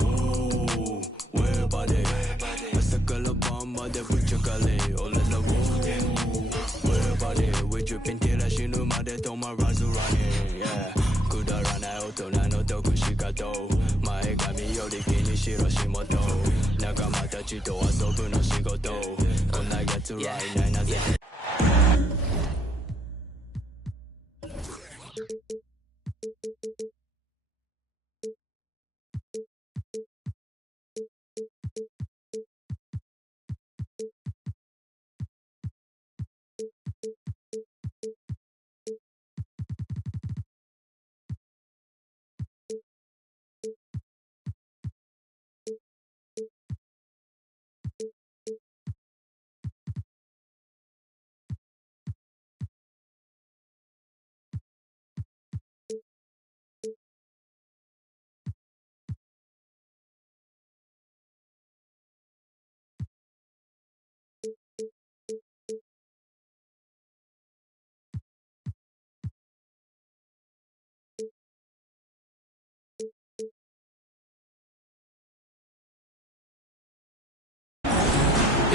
Ooh, where body? Masakala bomba de buchakale, olala woo. Where body? With you pintila shinu made toma razu running, yeah. Kudarana otona no tokushikato. Mae gami yori kini shirashimoto. Nakamata chito asobu no shigoto. Konna yatsu right nai naze.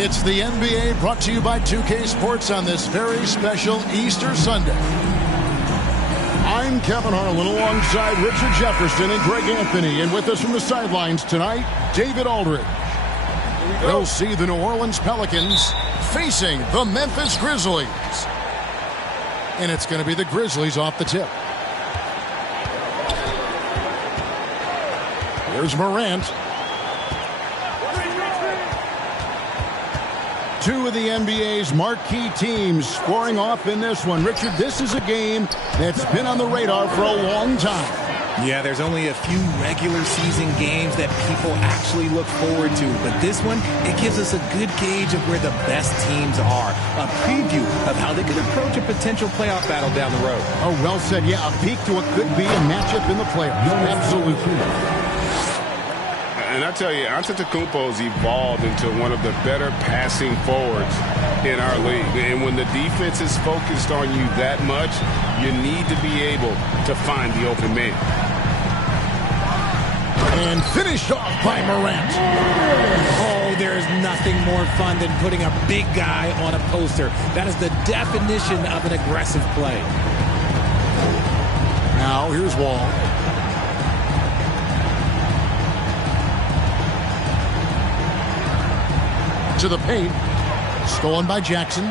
It's the NBA brought to you by 2K Sports on this very special Easter Sunday. I'm Kevin Harlan alongside Richard Jefferson and Greg Anthony. And with us from the sidelines tonight, David Aldridge. We'll see the New Orleans Pelicans facing the Memphis Grizzlies. And it's going to be the Grizzlies off the tip. Here's Morant. Two of the NBA's marquee teams scoring off in this one. Richard, this is a game that's been on the radar for a long time. Yeah, there's only a few regular season games that people actually look forward to. But this one, it gives us a good gauge of where the best teams are. A preview of how they could approach a potential playoff battle down the road. Oh, well said. Yeah, a peek to what could be a matchup in the playoffs. Absolutely. And I tell you, Antetokounmpo's evolved into one of the better passing forwards in our league. And when the defense is focused on you that much, you need to be able to find the open man. And finished off by Morant. Oh, there's nothing more fun than putting a big guy on a poster. That is the definition of an aggressive play. Now, here's Wall. To the paint. Stolen by Jackson.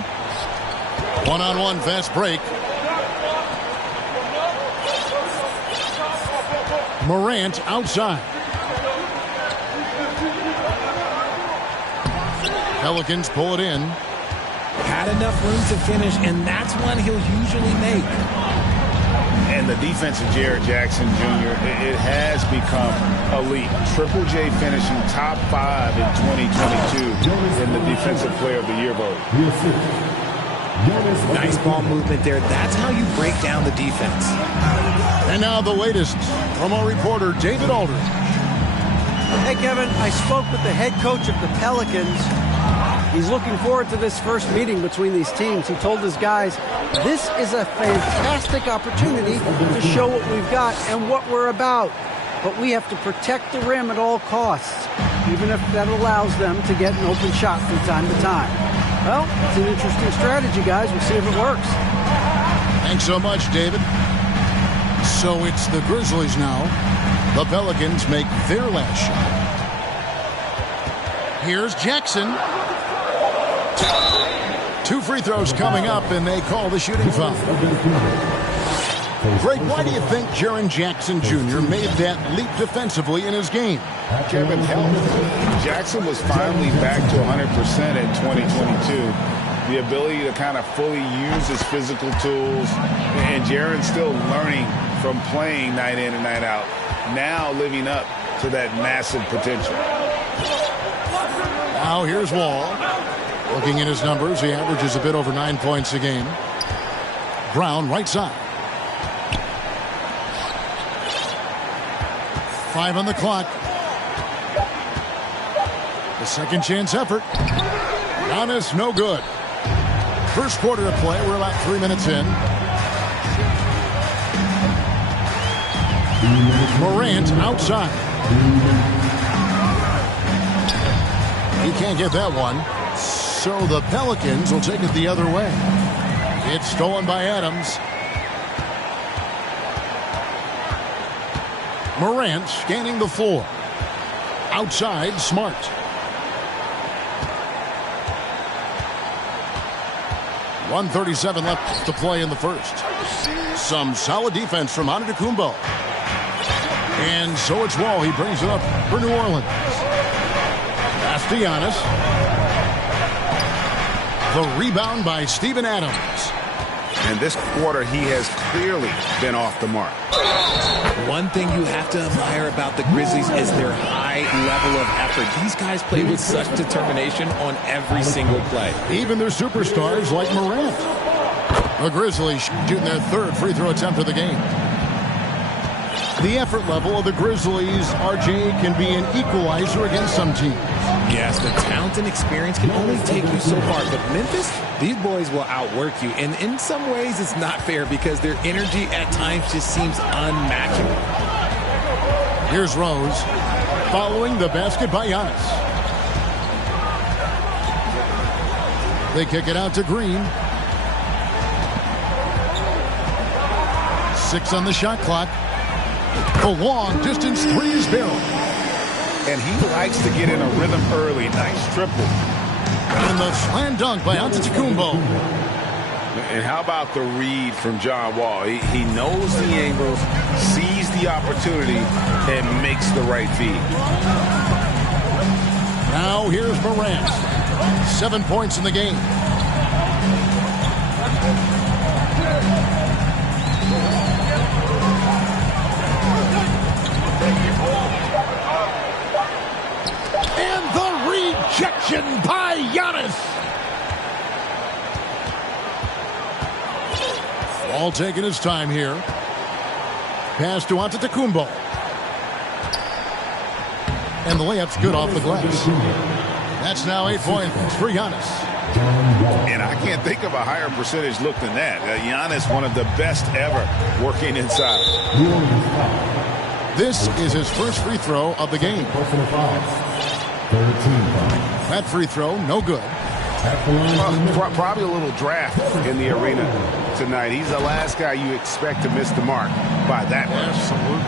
One-on-one fast break. Morant outside. Pelicans pull it in. Had enough room to finish, and that's one he'll usually make. And the defense of Jared Jackson Jr., it has become elite. Triple J finishing top 5 in 2022 in the Defensive Player of the Year vote. Nice ball movement there. That's how you break down the defense. And now the latest from our reporter, David Aldridge. Hey, Kevin, I spoke with the head coach of the Pelicans. He's looking forward to this first meeting between these teams. He told his guys, this is a fantastic opportunity to show what we've got and what we're about. But we have to protect the rim at all costs, even if that allows them to get an open shot from time to time. Well, it's an interesting strategy, guys. We'll see if it works. Thanks so much, David. So it's the Grizzlies now. The Pelicans make their last shot. Here's Jackson. 2 free throws coming up, and they call the shooting foul. Greg, why do you think Jaren Jackson Jr. made that leap defensively in his game? Kevin, Jackson was finally back to 100% in 2022. The ability to kind of fully use his physical tools, and Jaren's still learning from playing night in and night out. Now living up to that massive potential. Now here's Wall. Looking at his numbers, he averages a bit over 9 points a game. Brown, right side. 5 on the clock. The second chance effort. Giannis, no good. First quarter of play, we're about 3 minutes in. Morant outside. He can't get that one. So the Pelicans will take it the other way. It's stolen by Adams. Morant scanning the floor. Outside, Smart. .137 left to play in the first. Some solid defense from Antetokounmpo. And so it's Wall. He brings it up for New Orleans. Pass to Giannis. The rebound by Steven Adams. And this quarter, he has clearly been off the mark. One thing you have to admire about the Grizzlies is their high level of effort. These guys play with such determination on every single play. Even their superstars like Morant. The Grizzlies shooting their third free throw attempt of the game. The effort level of the Grizzlies, RJ, can be an equalizer against some teams. Yes, the talent and experience can only take you so far. But Memphis, these boys will outwork you. And in some ways, it's not fair because their energy at times just seems unmatchable. Here's Rose following the basket by Giannis. They kick it out to Green. 6 on the shot clock. The long distance three is barrel. And he likes to get in a rhythm early. Nice triple. And the slam dunk by Antetokounmpo. And how about the read from John Wall? He knows the angles, sees the opportunity, and makes the right feed. Now here's Morant. 7 points in the game. And the rejection by Giannis. All taking his time here. Pass to Antetokounmpo. And the layup's good off the glass. That's now 8 points for Giannis. And I can't think of a higher percentage look than that. Giannis, one of the best ever working inside. This is his first free throw of the game. That free throw, no good. Probably a little draft in the arena tonight. He's the last guy you expect to miss the mark by that much. Absolutely.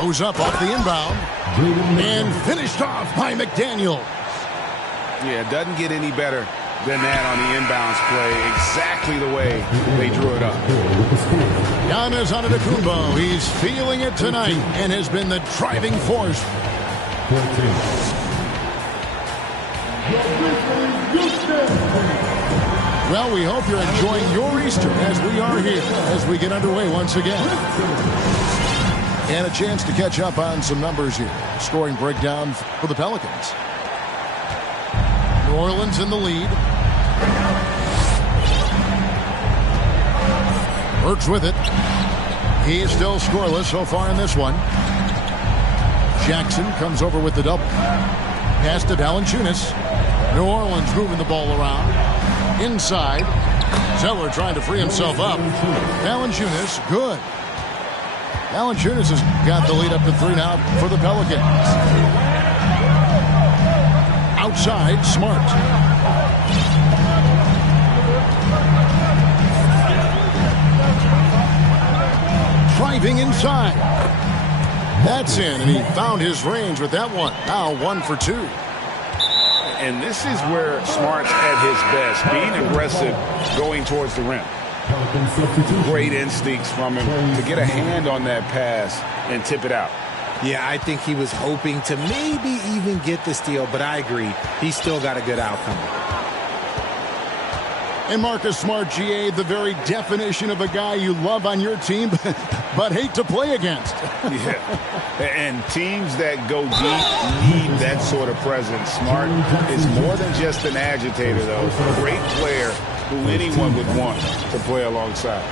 Goes up off the inbound. And finished off by McDaniel. Yeah, it doesn't get any better than that on the inbounds play. Exactly the way they drew it up. Giannis Antetokounmpo, he's feeling it tonight and has been the driving force. Well, we hope you're enjoying your Easter as we are here as we get underway once again. And a chance to catch up on some numbers here. Scoring breakdown for the Pelicans. New Orleans in the lead. Burks with it. He is still scoreless so far in this one. Jackson comes over with the double. Pass to Valanciunas. New Orleans moving the ball around. Inside. Zeller trying to free himself up. Valanciunas, good. Valanciunas has got the lead up to 3 now for the Pelicans. Outside, Smart. Driving inside. That's in, and he found his range with that one. Now 1 for 2. And this is where Smart's at his best, being aggressive, going towards the rim. Great instincts from him to get a hand on that pass and tip it out. Yeah, I think he was hoping to maybe even get the steal, but I agree. He's still got a good outcome. And Marcus Smart, GA, the very definition of a guy you love on your team, but hate to play against. Yeah, and teams that go deep need that sort of presence. Smart is more than just an agitator, though. A great player who anyone would want to play alongside.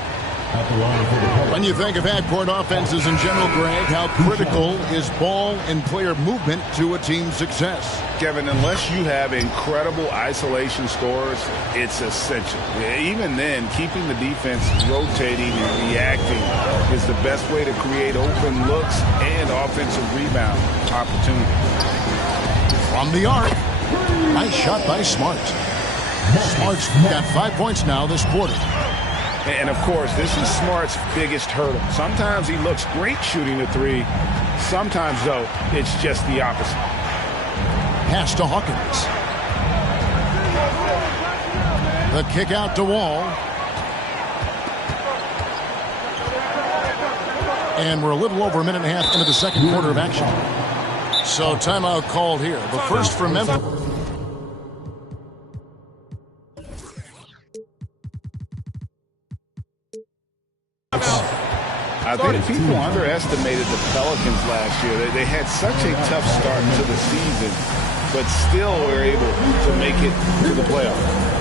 When you think of half-court offenses in general, Greg, how critical is ball and player movement to a team's success? Kevin, unless you have incredible isolation scores, it's essential. Even then, keeping the defense rotating and reacting is the best way to create open looks and offensive rebound opportunities. From the arc, nice shot by Smart. Smart's got 5 points now this quarter. And, of course, this is Smart's biggest hurdle. Sometimes he looks great shooting the three. Sometimes, though, it's just the opposite. Pass to Hawkins. The kick out to Wall. And we're a little over a minute and a half into the second quarter of action. So timeout called here. The first for Memphis. I think people underestimated the Pelicans last year. They had such a tough start to the season, but still were able to make it to the playoffs.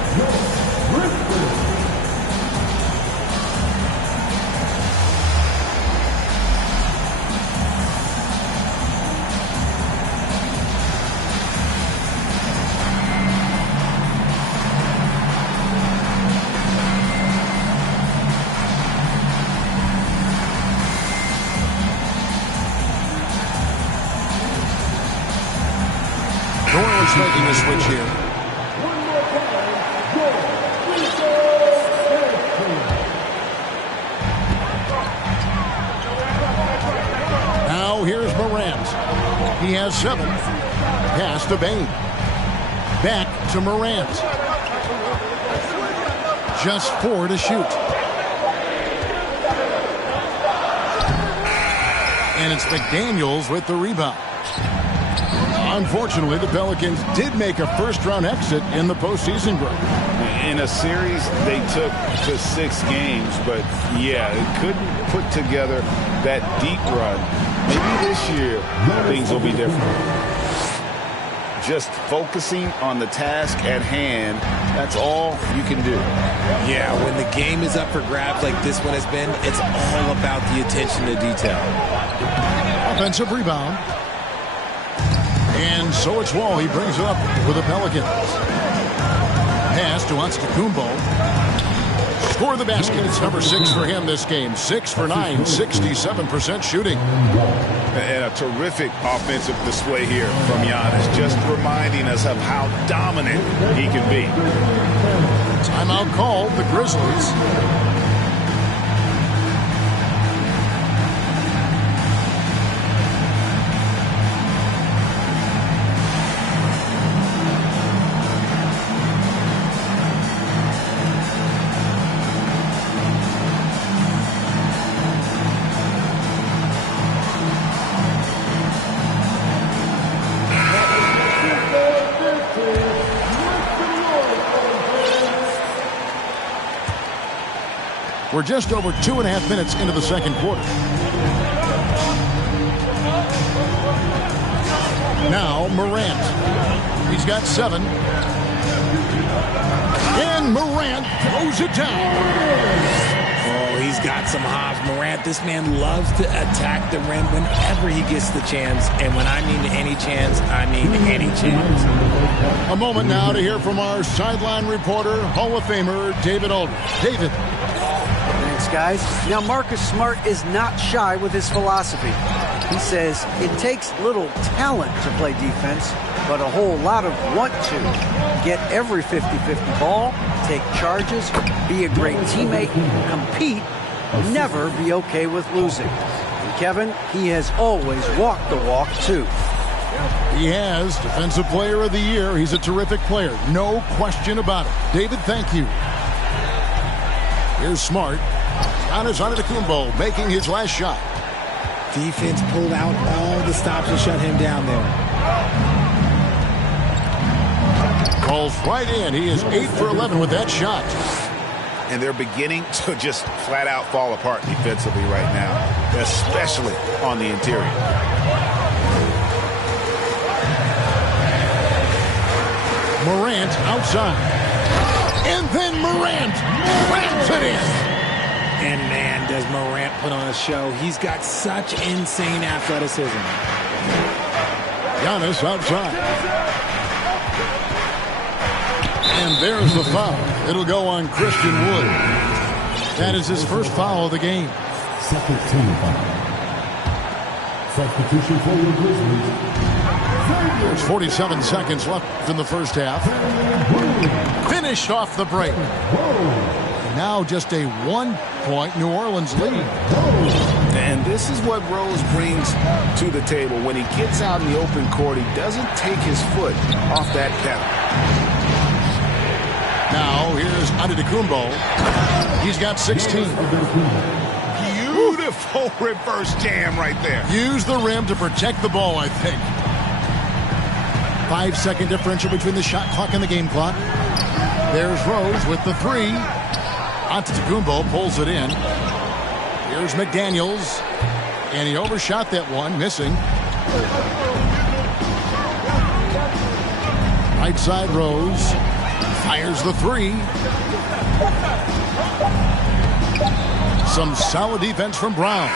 Making a switch here. Now here's Morant. He has 7. Pass to Bane. Back to Morant. Just 4 to shoot. And it's McDaniels with the rebound. Unfortunately, the Pelicans did make a first-round exit in the postseason group. In a series, they took to 6 games, but yeah, it couldn't put together that deep run. Maybe this year, things will be different. Just focusing on the task at hand, that's all you can do. Yeah, when the game is up for grabs like this one has been, it's all about the attention to detail. Offensive rebound. And so it's Wall. He brings it up with the Pelicans. Pass to Antetokounmpo. Score the basket. It's number 6 for him this game. 6 for 9, 67% shooting. And a terrific offensive display here from Giannis, just reminding us of how dominant he can be. Timeout called, the Grizzlies. We're just over 2.5 minutes into the second quarter. Now Morant. He's got 7. And Morant throws it down. Oh, he's got some hops. Morant, this man loves to attack the rim whenever he gets the chance. And when I mean any chance, I mean any chance. A moment now to hear from our sideline reporter, Hall of Famer David Aldridge. David. Thanks, guys. Now, Marcus Smart is not shy with his philosophy. He says it takes little talent to play defense, but a whole lot of want to. Get every 50-50 ball, take charges, be a great teammate, compete, never be okay with losing. And Kevin, he has always walked the walk, too. He has Defensive Player of the Year. He's a terrific player. No question about it. David, thank you. Here's Smart. Giannis Antetokounmpo making his last shot. Defense pulled out all the stops to shut him down there. Falls right in. He is 8 for 11 with that shot. And they're beginning to just flat out fall apart defensively right now, especially on the interior. Morant outside. And then Morant rams it in. And man, does Morant put on a show. He's got such insane athleticism. Giannis outside. And there's the foul. It'll go on Christian Wood. That is his first foul of the game. Second team foul. Substitution for your Grizzlies. There's 47 seconds left in the first half. Finished off the break. Now just a 1-point New Orleans lead. And this is what Rose brings to the table. When he gets out in the open court, he doesn't take his foot off that pedal. Now here's Antetokounmpo. He's got 16. Beautiful reverse jam right there. Use the rim to protect the ball, I think. 5-second differential between the shot clock and the game clock. There's Rose with the three. Antetokounmpo pulls it in. Here's McDaniels. And he overshot that one, missing. Right side Rose. Fires the three. Some solid defense from Brown.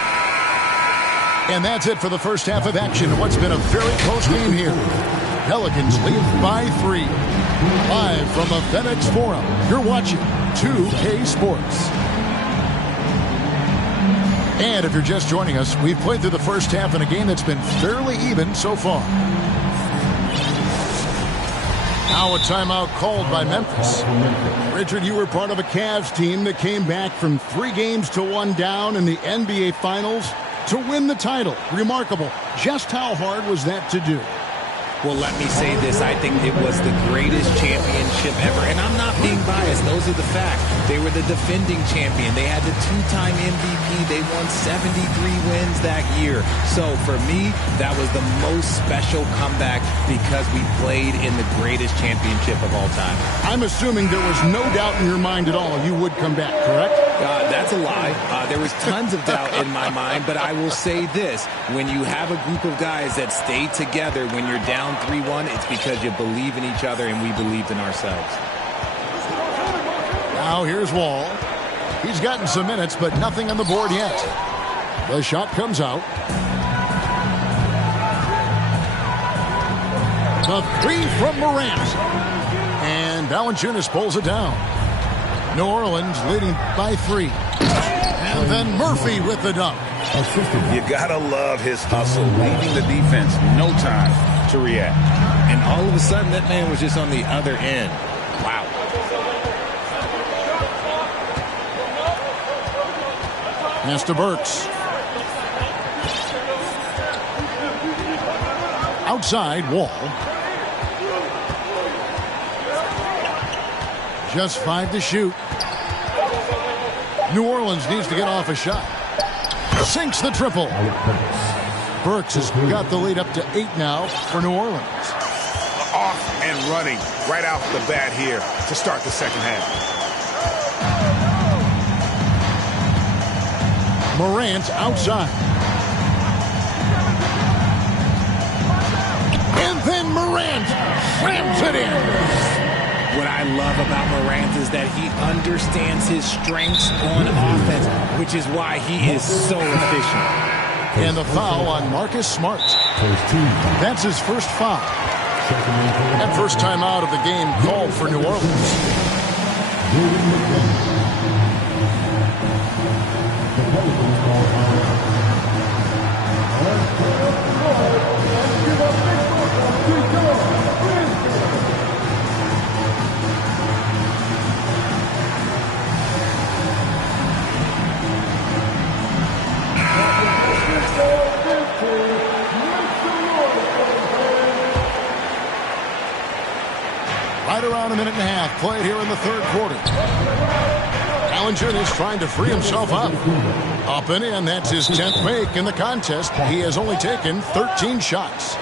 And that's it for the first half of action in what's been a very close game here. Pelicans lead by 3. Live from the FedEx Forum, you're watching 2K Sports. And if you're just joining us, we've played through the first half in a game that's been fairly even so far. Now a timeout called by Memphis. Richard, you were part of a Cavs team that came back from 3 games to 1 down in the NBA Finals to win the title. Remarkable. Just how hard was that to do? Well, let me say this. I think it was the greatest championship ever. And I'm not being biased. Those are the facts. They were the defending champion. They had the 2-time MVP. They won 73 wins that year. So for me, that was the most special comeback because we played in the greatest championship of all time. I'm assuming there was no doubt in your mind at all you would come back, correct? That's a lie. There was tons of doubt in my mind, but I will say this. When you have a group of guys that stay together when you're down 3-1, it's because you believe in each other and we believed in ourselves. Now here's Wall. He's gotten some minutes, but nothing on the board yet. The shot comes out. The three from Morant. And Valanciunas pulls it down. New Orleans leading by 3. And then Murphy with the dunk. You gotta love his hustle, leaving the defense no time to react. And all of a sudden, that man was just on the other end. Wow. Pass to Burks. Outside, Wall. Just 5 to shoot. New Orleans needs to get off a shot. Sinks the triple. Burks has got the lead up to 8 now for New Orleans. Off and running right off the bat here to start the second half. Morant outside. And then Morant slams it in. What I love about Morant is that he understands his strengths on offense, which is why he is so efficient. And the foul on Marcus Smart. That's his first foul. That first time out of the game called for New Orleans. Right around a minute and a half played here in the third quarter. Valanciunas trying to free himself up. Up and in. That's his 10th make in the contest. He has only taken 13 shots.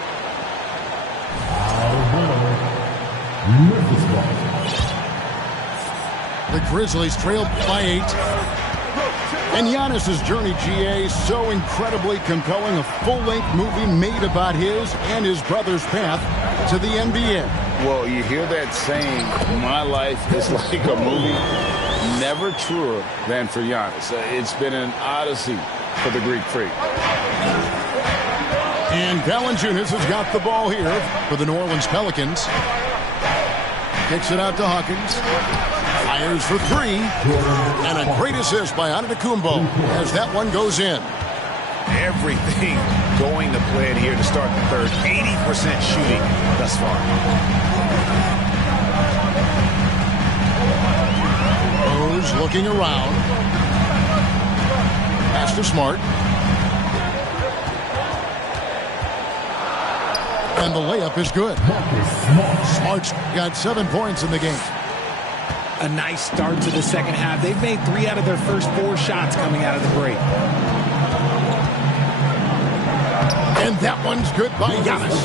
The Grizzlies trailed by 8. And Giannis's journey, GA, so incredibly compelling. A full-length movie made about his and his brother's path to the NBA. Well, you hear that saying, my life is like a movie. never truer than for Giannis. It's been an odyssey for the Greek Freak. And Valanciunas has got the ball here for the New Orleans Pelicans. Kicks it out to Hawkins. Fires for three. And a great assist by Antetokounmpo as that one goes in. Everything going to plan here to start the third. 80% shooting thus far. Rose looking around. Pass to Smart. And the layup is good. Smart's got 7 points in the game. A nice start to the second half. They've made 3 out of their first 4 shots coming out of the break. And that one's good by Giannis.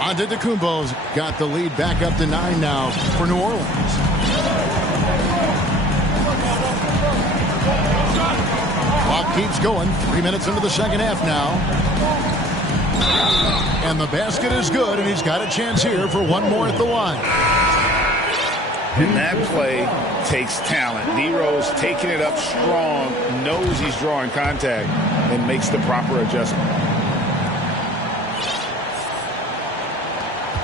Antetokounmpo's got the lead back up to 9 now for New Orleans. Clock keeps going. 3 minutes into the second half now. And the basket is good, and he's got a chance here for one more at the line. And that play takes talent. D. Rose taking it up strong, knows he's drawing contact, and makes the proper adjustment.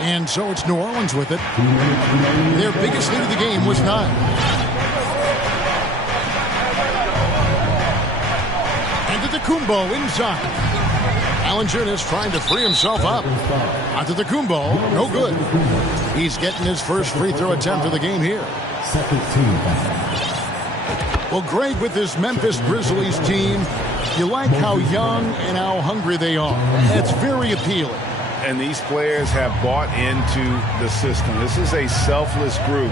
And so it's New Orleans with it. Their biggest lead of the game was 9. Antetokounmpo inside. Valanciunas trying to free himself up. Antetokounmpo, no good. He's getting his first free throw attempt of the game here. Second team. Well, Greg, with this Memphis Grizzlies team, you like how young and how hungry they are. That's very appealing. And these players have bought into the system. This is a selfless group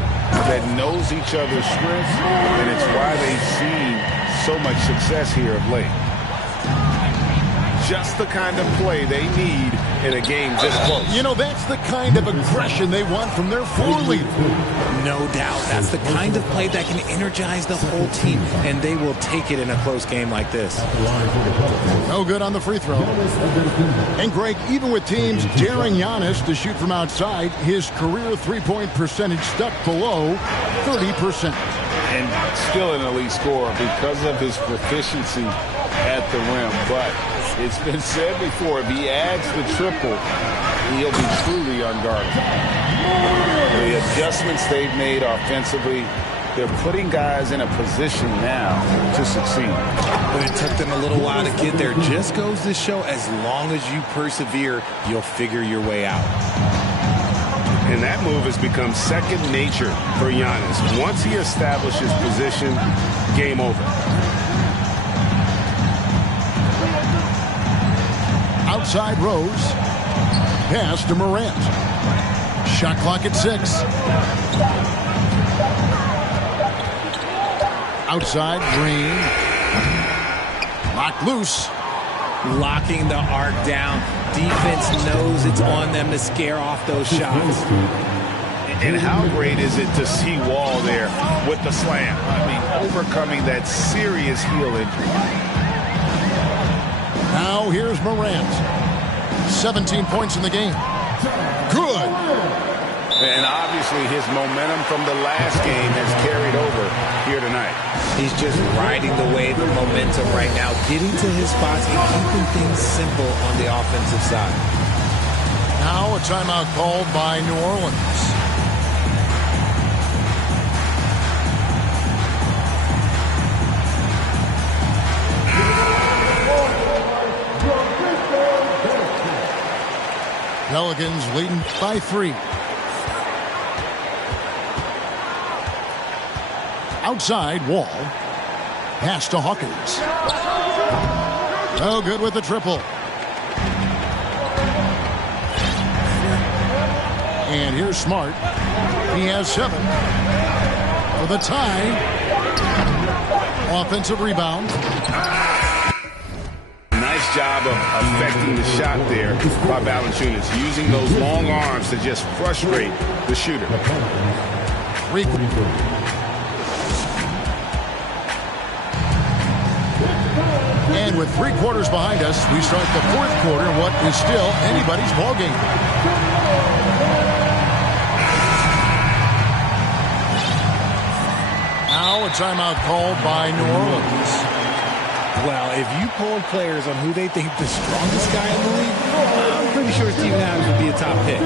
that knows each other's strengths, and it's why they've seen so much success here of late. Just the kind of play they need in a game this close. You know, that's the kind of aggression they want from their floor leader. No doubt. That's the kind of play that can energize the whole team, and they will take it in a close game like this. No good on the free throw. And Greg, even with teams daring Giannis to shoot from outside, his career three-point percentage stuck below 30%. And still an elite scorer because of his proficiency at the rim. But it's been said before, if he adds the triple, he'll be truly unguardable. The adjustments they've made offensively, they're putting guys in a position now to succeed. But it took them a little while to get there. Just goes to show, as long as you persevere, you'll figure your way out. And that move has become second nature for Giannis. Once he establishes position, game over. Outside Rose. Pass to Morant. Shot clock at 6. Outside Green. Locked loose. Locking the arc down. Defense knows it's on them to scare off those shots. And how great is it to see Wall there with the slam? I mean, overcoming that serious heel injury. Now here's Morant. 17 points in the game. Good. And obviously his momentum from the last game has carried over here tonight. He's just riding the wave of momentum right now, getting to his spots and keeping things simple on the offensive side. Now a timeout called by New Orleans. Pelicans leading by 3. Outside, Wall. Pass to Hawkins. No good with the triple. And here's Smart. He has 7. For the tie. Offensive rebound. Nice job of affecting the shot there by Valanciunas, using those long arms to just frustrate the shooter. And with 3 quarters behind us, we start the 4th quarter in what is still anybody's ballgame. Now a timeout called by New Orleans. Well, if you polled players on who they think the strongest guy in the league, I'm pretty sure Steven Adams would be a top pick.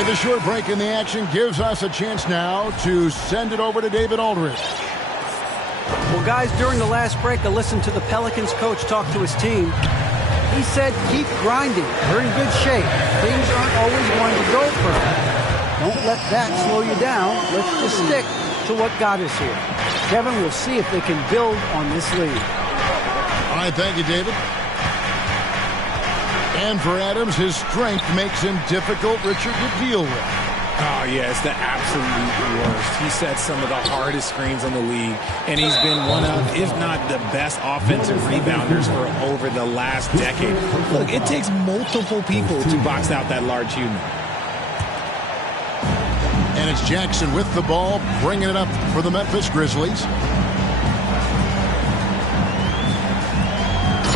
The short break in the action gives us a chance now to send it over to David Aldridge. Well, guys, during the last break, I listened to the Pelicans coach talk to his team. He said, keep grinding. We're in good shape. Things aren't always going to go perfect. Don't let that slow you down. Let's just stick to what got us here. Kevin, we'll see if they can build on this lead. All right, thank you, David. And for Adams, his strength makes him difficult, Richard, to deal with. Oh, yeah, it's the absolute worst. He set some of the hardest screens in the league, and he's been one of, if not the best offensive rebounders for over the last decade. Look, it takes multiple people to box out that large human. And it's Jackson with the ball, bringing it up for the Memphis Grizzlies.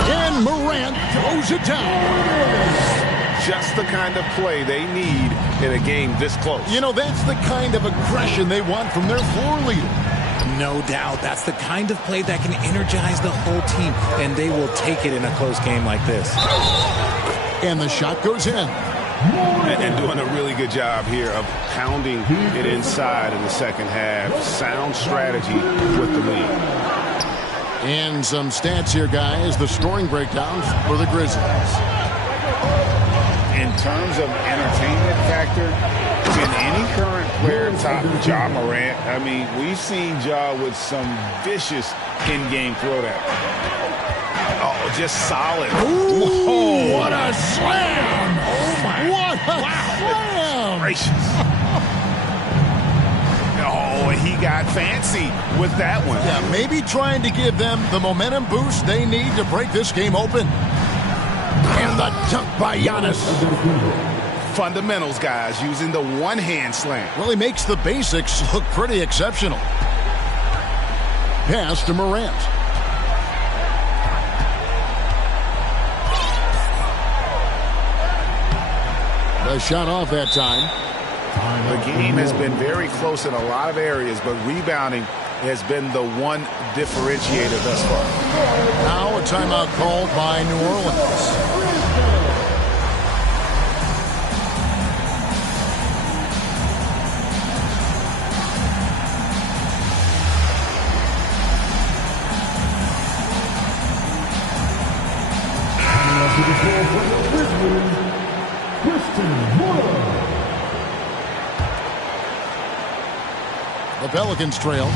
And Morant throws it down. Just the kind of play they need in a game this close. You know, that's the kind of aggression they want from their floor leader. No doubt. That's the kind of play that can energize the whole team, and they will take it in a close game like this. And the shot goes in. And doing a really good job here of pounding it inside in the second half. Sound strategy with the lead. And some stats here, guys. The scoring breakdowns for the Grizzlies. In terms of entertainment factor, can any current player top Ja Morant? I mean, we've seen Ja with some vicious in-game throwdown. Oh, just solid. Ooh, oh, what a slam! Oh, my. What a slam! Gracious. Oh, he got fancy with that one. Yeah, maybe trying to give them the momentum boost they need to break this game open. And the dunk by Giannis. Fundamentals, guys, using the one-hand slam. Well, he makes the basics look pretty exceptional. Pass to Morant. The shot off that time. The game has been very close in a lot of areas, but rebounding has been the one differentiator thus far. Now a timeout called by New Orleans. The Pelicans trail.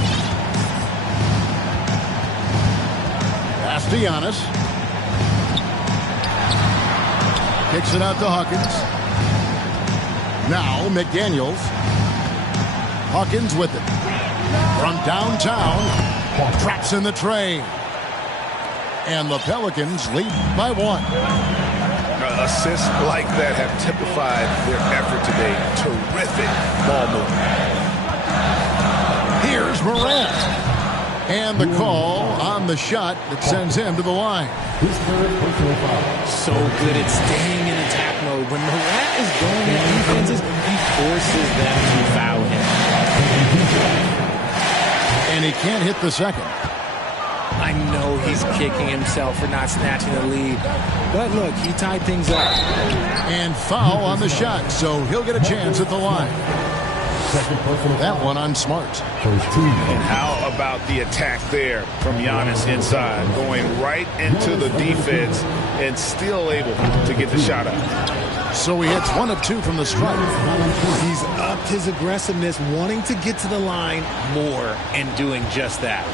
Pass to Giannis. Kicks it out to Hawkins. Now McDaniels. Hawkins with it. From downtown. Traps in the tray. And the Pelicans lead by one. Assists like that have typified their effort today. Terrific ball movement. Here's Morant. And the call on the shot that sends him to the line. So good at staying in attack mode. When Morant is going at defenses, he forces them to foul him. And he can't hit the second. I know he's kicking himself for not snatching the lead. But look, he tied things up. And foul on the shot, so he'll get a chance at the line. That one on Smart. And how about the attack there from Giannis inside, going right into the defense and still able to get the shot out. So he hits 1 of 2 from the stripe. He's upped his aggressiveness, wanting to get to the line more and doing just that.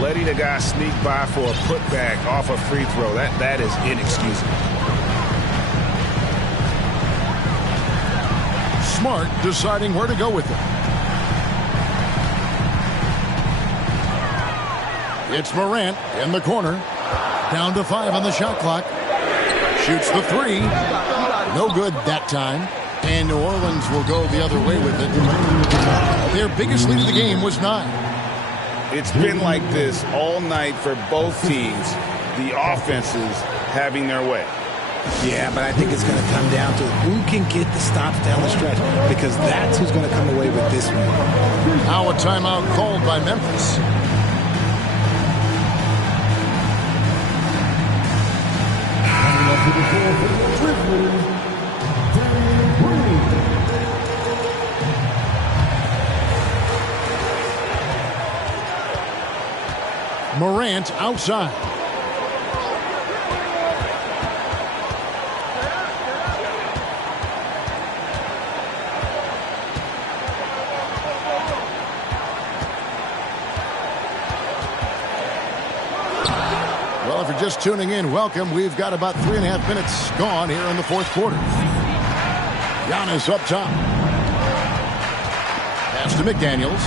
Letting a guy sneak by for a putback off a free throw, that is inexcusable. Smart deciding where to go with it. It's Morant in the corner. Down to 5 on the shot clock. Shoots the 3. No good that time. And New Orleans will go the other way with it. Their biggest lead of the game was 9. It's been like this all night for both teams. The offenses having their way. Yeah, but I think it's going to come down to who can get the stops down the stretch, because that's who's going to come away with this one. Now a timeout called by Memphis. Morant outside. Well, if you're just tuning in, welcome. We've got about 3.5 minutes gone here in the fourth quarter. Giannis up top. Pass to McDaniels.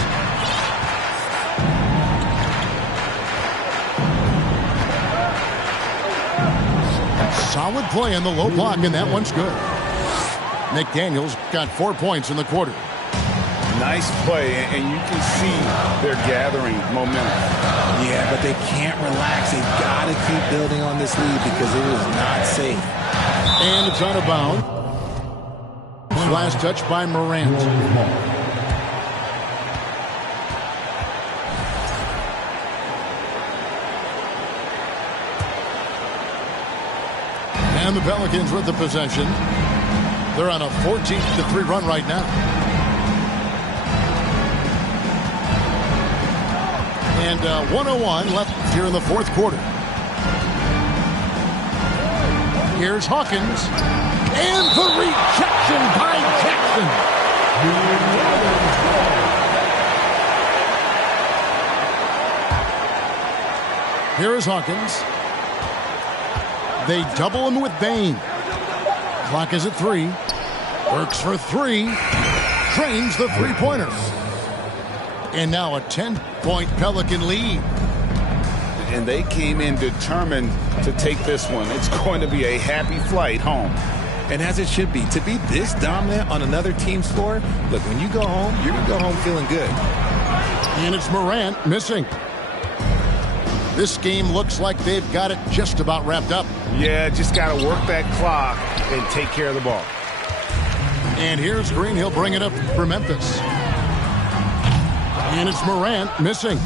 Solid play in the low block, and that one's good. McDaniels got 4 points in the quarter. Nice play, and you can see they're gathering momentum. Yeah, but they can't relax. They've got to keep building on this lead because it is not safe. And it's out of bounds. Last touch by Morant. And the Pelicans with the possession. They're on a 14-3 run right now. And 1:01 left here in the fourth quarter. Here's Hawkins. And the rejection by Jackson. Here is Hawkins. They double him with Bane. Clock is at 3. Works for 3. Drains the three-pointer. And now a 10-point Pelican lead. And they came in determined to take this one. It's going to be a happy flight home. And as it should be, to be this dominant on another team's floor, look, when you go home, you're going to go home feeling good. And it's Morant missing. This game looks like they've got it just about wrapped up. Yeah, just got to work that clock and take care of the ball. And here's Green. He'll bring it up for Memphis. And it's Morant missing.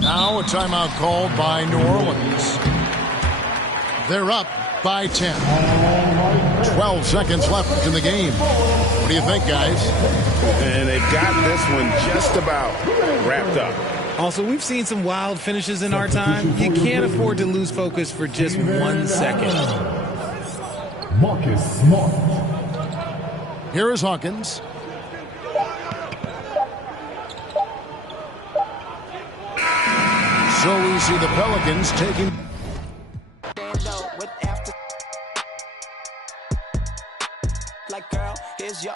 Now a timeout called by New Orleans. They're up by 10. 12 seconds left in the game. What do you think, guys? And they've got this one just about wrapped up. Also, we've seen some wild finishes in our time. You can't afford to lose focus for just 1 second. Marcus Smart. Here is Hawkins. So we see the Pelicans taking